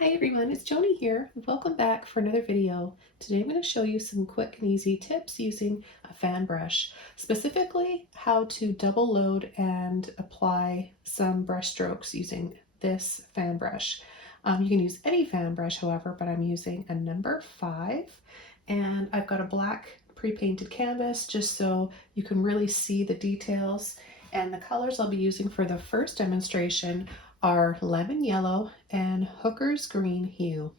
Hi everyone, it's Joni here. Welcome back for another video. Today I'm going to show you some quick and easy tips using a fan brush, specifically how to double load and apply some brush strokes using this fan brush. You can use any fan brush, however, but I'm using a number 5, and I've got a black pre-painted canvas just so you can really see the details. And the colors I'll be using for the first demonstration are lemon yellow and hooker's green hue.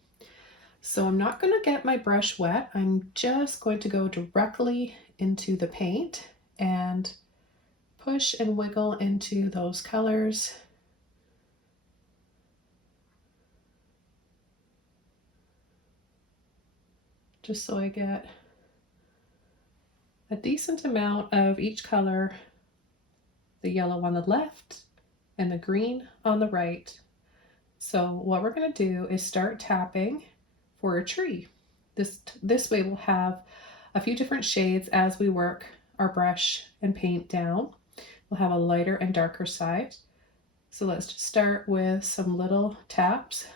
So I'm not going to get my brush wet. I'm just going to go directly into the paint and push and wiggle into those colors. Just so I get a decent amount of each color, the yellow on the left and the green on the right. So what we're going to do is start tapping for a tree. This way we'll have a few different shades as we work our brush and paint down. We'll have a lighter and darker side. So let's just start with some little taps.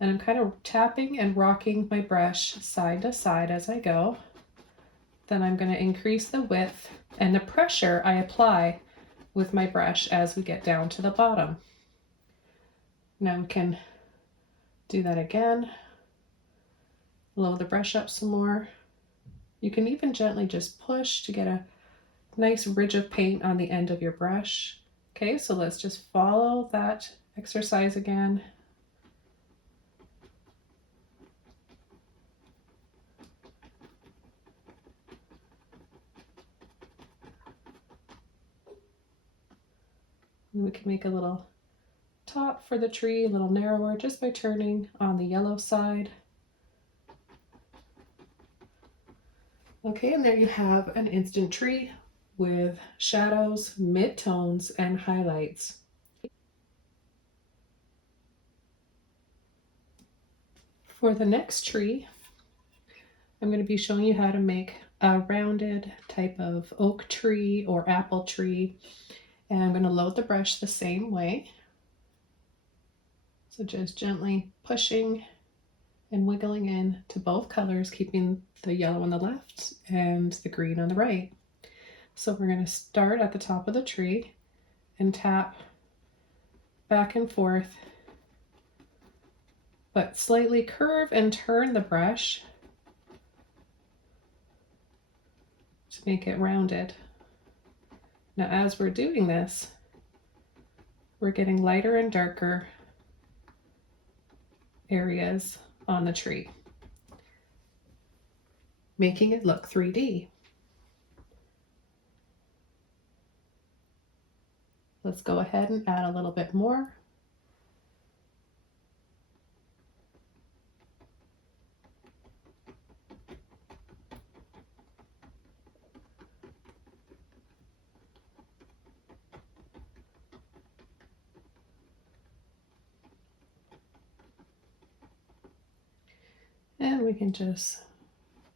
And I'm kind of tapping and rocking my brush side to side as I go. Then I'm going to increase the width and the pressure I apply with my brush as we get down to the bottom. Now we can do that again. Blow the brush up some more. You can even gently just push to get a nice ridge of paint on the end of your brush. Okay, so let's just follow that exercise again. And we can make a little top for the tree, a little narrower, just by turning on the yellow side. Okay, and there you have an instant tree with shadows, mid-tones, and highlights. For the next tree, I'm going to be showing you how to make a rounded type of oak tree or apple tree. And I'm going to load the brush the same way. So just gently pushing and wiggling in to both colors, keeping the yellow on the left and the green on the right. So we're going to start at the top of the tree and tap back and forth, but slightly curve and turn the brush to make it rounded. Now as we're doing this, we're getting lighter and darker areas on the tree, making it look 3D. Let's go ahead and add a little bit more. And we can just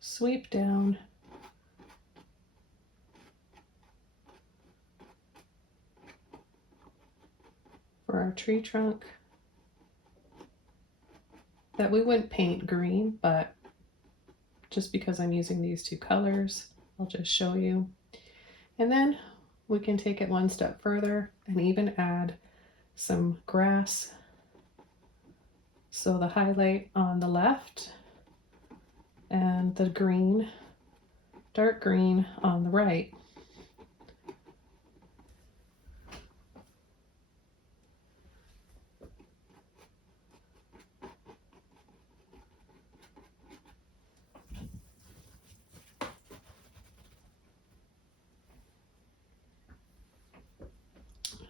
sweep down for our tree trunk that we wouldn't paint green, but just because I'm using these two colors, I'll just show you. And then we can take it one step further and even add some grass. So the highlight on the left and the green, dark green on the right.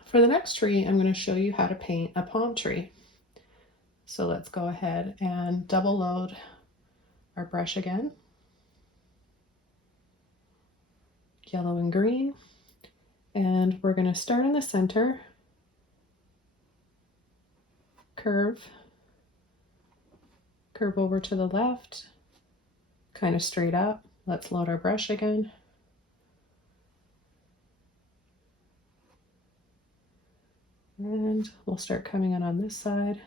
For the next tree, I'm going to show you how to paint a palm tree. So let's go ahead and double load our brush again. Yellow and green. And we're going to start in the center, curve over to the left, kind of straight up. Let's load our brush again. And we'll start coming in on this side.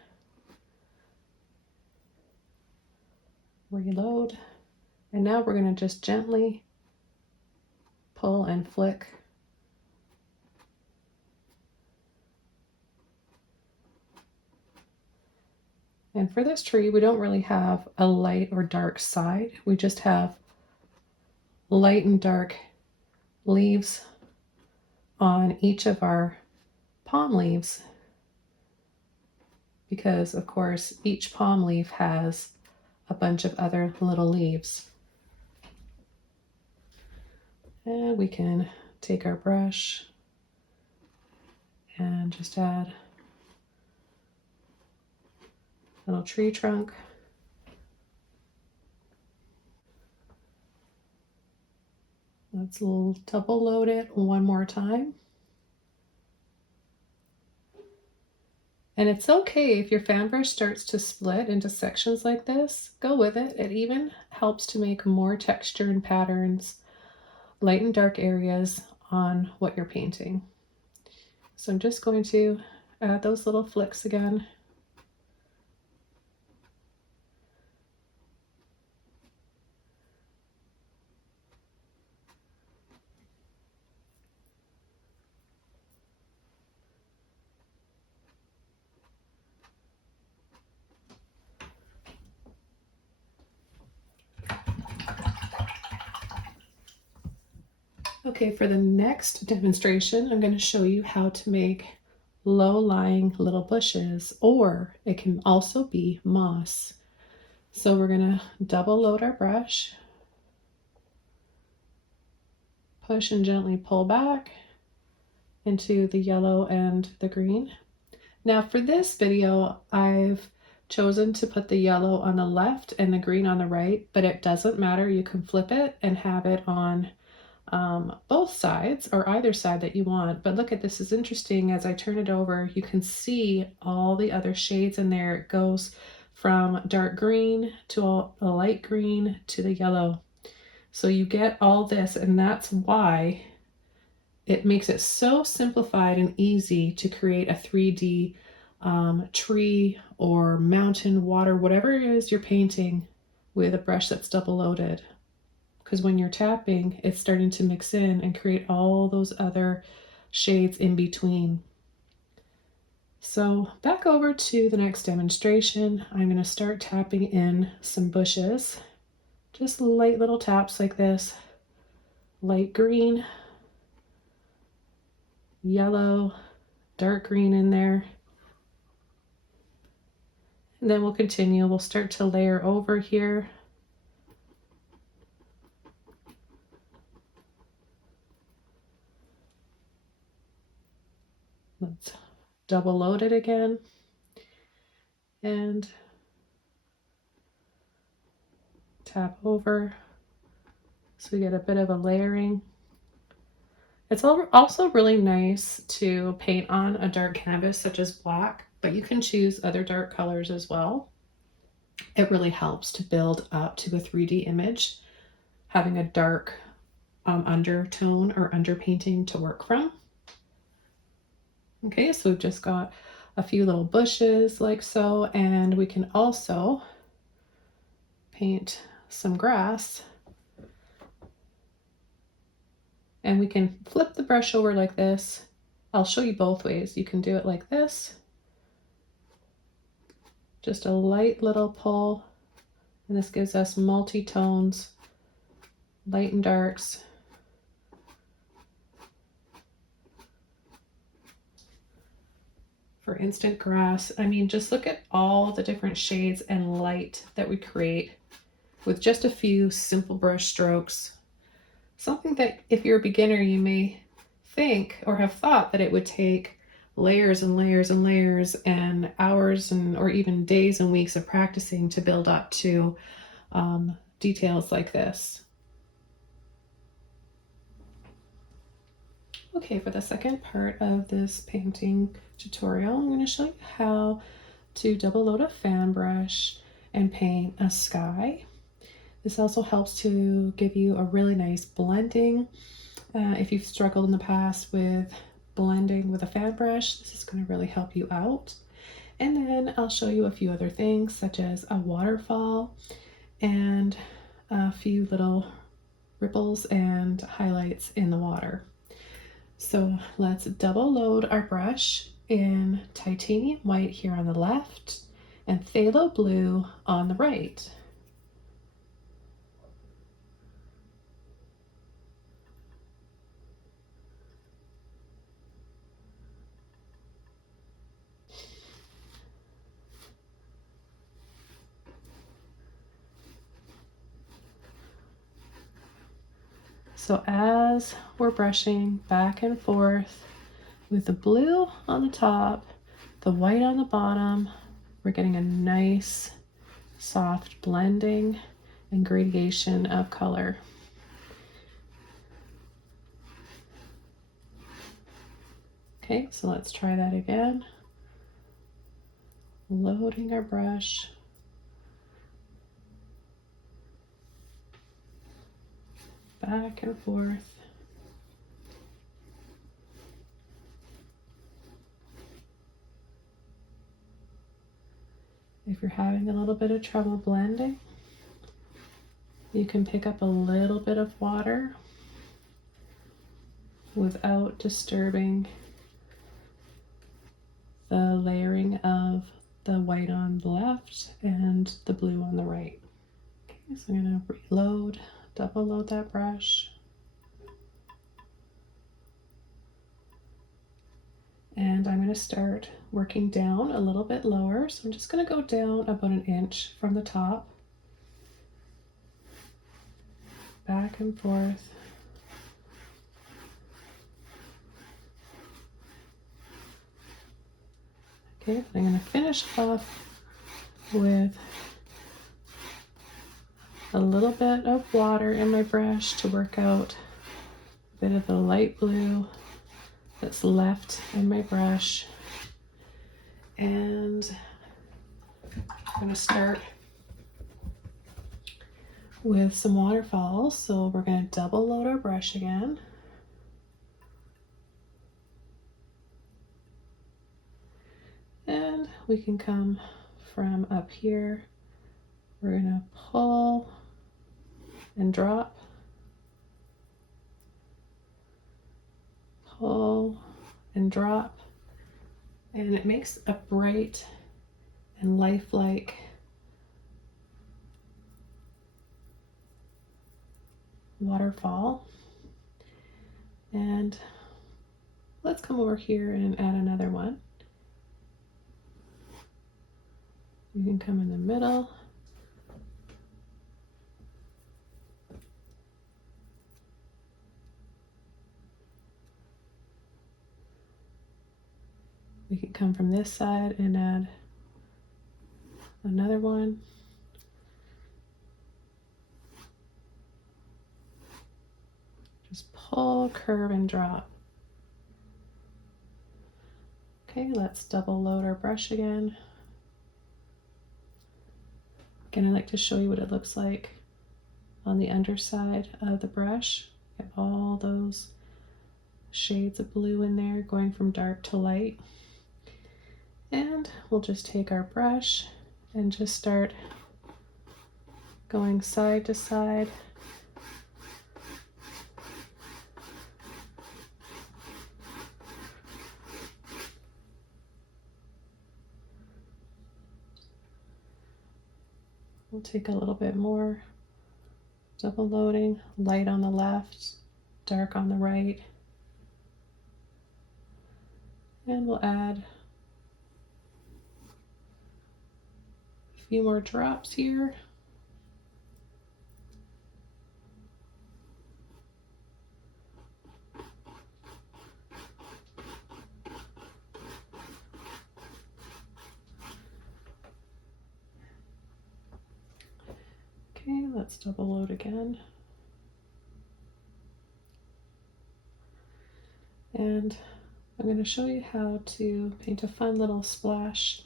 Reload. And now we're going to just gently pull and flick. And for this tree, we don't really have a light or dark side. We just have light and dark leaves on each of our palm leaves, because of course each palm leaf has a bunch of other little leaves. And we can take our brush and just add a little tree trunk. Let's double load it one more time. And it's okay if your fan brush starts to split into sections like this, go with it. It even helps to make more texture and patterns, light and dark areas on what you're painting. So I'm just going to add those little flicks again. Okay, for the next demonstration, I'm going to show you how to make low-lying little bushes, or it can also be moss. So we're going to double load our brush, push and gently pull back into the yellow and the green. Now for this video, I've chosen to put the yellow on the left and the green on the right, but it doesn't matter. You can flip it and have it on both sides or either side that you want. But look at this, is interesting. As I turn it over, you can see all the other shades in there. It goes from dark green to a light green to the yellow. So you get all this, and that's why it makes it so simplified and easy to create a 3D tree or mountain, water, whatever it is you're painting with a brush that's double loaded. Because when you're tapping, it's starting to mix in and create all those other shades in between. So back over to the next demonstration, I'm going to start tapping in some bushes. Just light little taps like this. Light green, yellow, dark green in there. And then we'll continue. We'll start to layer over here. Let's double load it again and tap over so we get a bit of a layering. It's also really nice to paint on a dark canvas such as black, but you can choose other dark colors as well. It really helps to build up to a 3D image, having a dark undertone or underpainting to work from. Okay, so we've just got a few little bushes like so, and we can also paint some grass. And we can flip the brush over like this. I'll show you both ways. You can do it like this. Just a light little pull, and this gives us multi-tones, light and darks. For instant grass, I mean, just look at all the different shades and light that we create with just a few simple brush strokes. Something that if you're a beginner, you may think or have thought that it would take layers and layers and layers and hours or even days and weeks of practicing to build up to details like this. Okay, for the second part of this painting tutorial, I'm going to show you how to double load a fan brush and paint a sky. This also helps to give you a really nice blending. If you've struggled in the past with blending with a fan brush, this is going to really help you out. And then I'll show you a few other things such as a waterfall and a few little ripples and highlights in the water. So let's double load our brush in titanium white here on the left and phthalo blue on the right. So as we're brushing back and forth with the blue on the top, the white on the bottom, we're getting a nice soft blending and gradation of color. Okay, so let's try that again. Loading our brush. Back and forth. If you're having a little bit of trouble blending, you can pick up a little bit of water without disturbing the layering of the white on the left and the blue on the right. Okay, so I'm going to reload, double load that brush. And I'm going to start working down a little bit lower. So I'm just going to go down about an inch from the top. Back and forth. Okay, I'm going to finish off with a little bit of water in my brush to work out a bit of the light blue that's left in my brush. And I'm going to start with some waterfalls. So we're going to double load our brush again. And we can come from up here. We're going to pull and drop. Pull and drop. And it makes a bright and lifelike waterfall. And let's come over here and add another one. You can come in the middle. We can come from this side and add another one. Just pull, curve, and drop. Okay, let's double load our brush again. Again, I like to show you what it looks like on the underside of the brush. Get all those shades of blue in there, going from dark to light. And we'll just take our brush and just start going side to side. We'll take a little bit more, double loading, light on the left, dark on the right. And we'll add a few more drops here. Okay, let's double load again. And I'm going to show you how to paint a fun little splash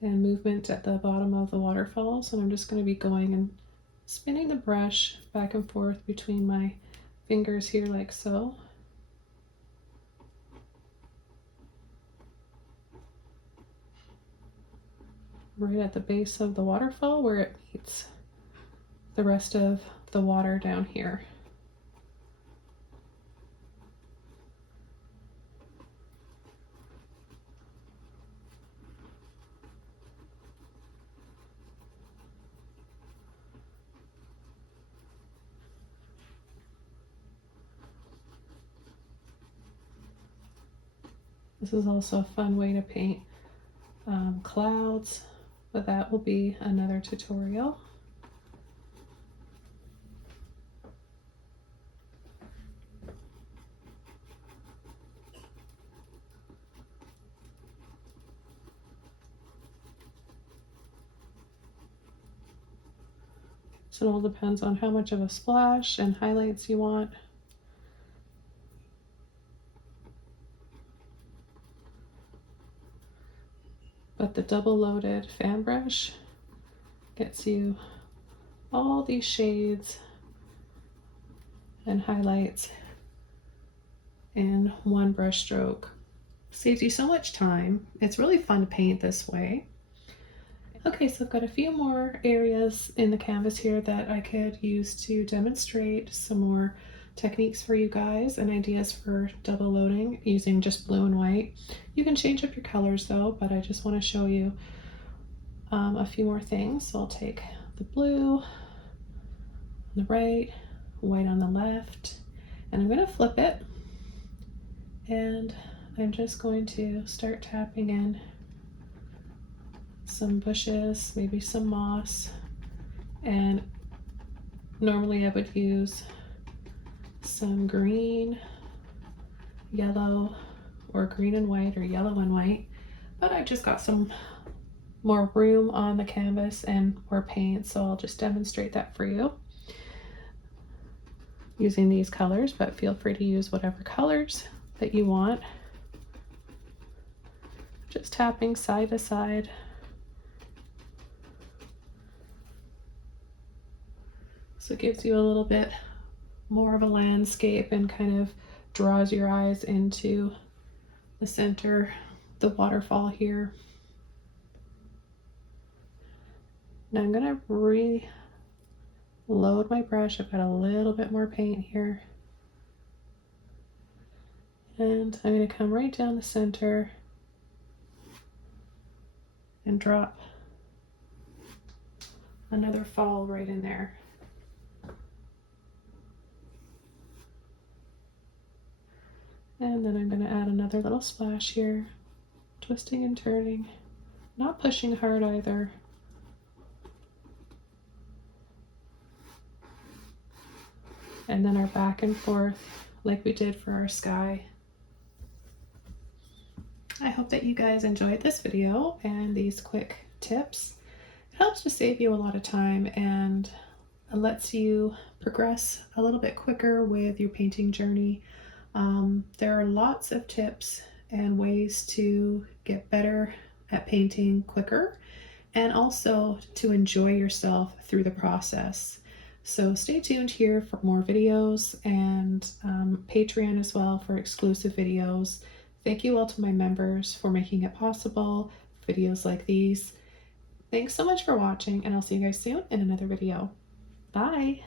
and movement at the bottom of the waterfalls. And I'm just going to be going and spinning the brush back and forth between my fingers here like so. Right at the base of the waterfall where it meets the rest of the water down here. This is also a fun way to paint clouds, but that will be another tutorial. So it all depends on how much of a splash and highlights you want. But the double loaded fan brush gets you all these shades and highlights in one brush stroke. Saves you so much time. It's really fun to paint this way. Okay, so I've got a few more areas in the canvas here that I could use to demonstrate some more techniques for you guys and ideas for double loading using just blue and white. You can change up your colors though, but I just want to show you a few more things. So I'll take the blue on the right, white on the left, and I'm going to flip it, and I'm just going to start tapping in some bushes, maybe some moss, and normally I would use some green, yellow, or green and white, or yellow and white, but I've just got some more room on the canvas and more paint, so I'll just demonstrate that for you using these colors, but feel free to use whatever colors that you want. Just tapping side to side. So it gives you a little bit more of a landscape and kind of draws your eyes into the center, the waterfall here. Now I'm going to reload my brush. I've got a little bit more paint here. And I'm going to come right down the center and drop another fall right in there. And then I'm going to add another little splash here, twisting and turning, not pushing hard either. And then our back and forth like we did for our sky. I hope that you guys enjoyed this video and these quick tips. It helps to save you a lot of time and lets you progress a little bit quicker with your painting journey. There are lots of tips and ways to get better at painting quicker and also to enjoy yourself through the process. So stay tuned here for more videos and Patreon as well for exclusive videos. Thank you all to my members for making it possible, videos like these. Thanks so much for watching, and I'll see you guys soon in another video. Bye!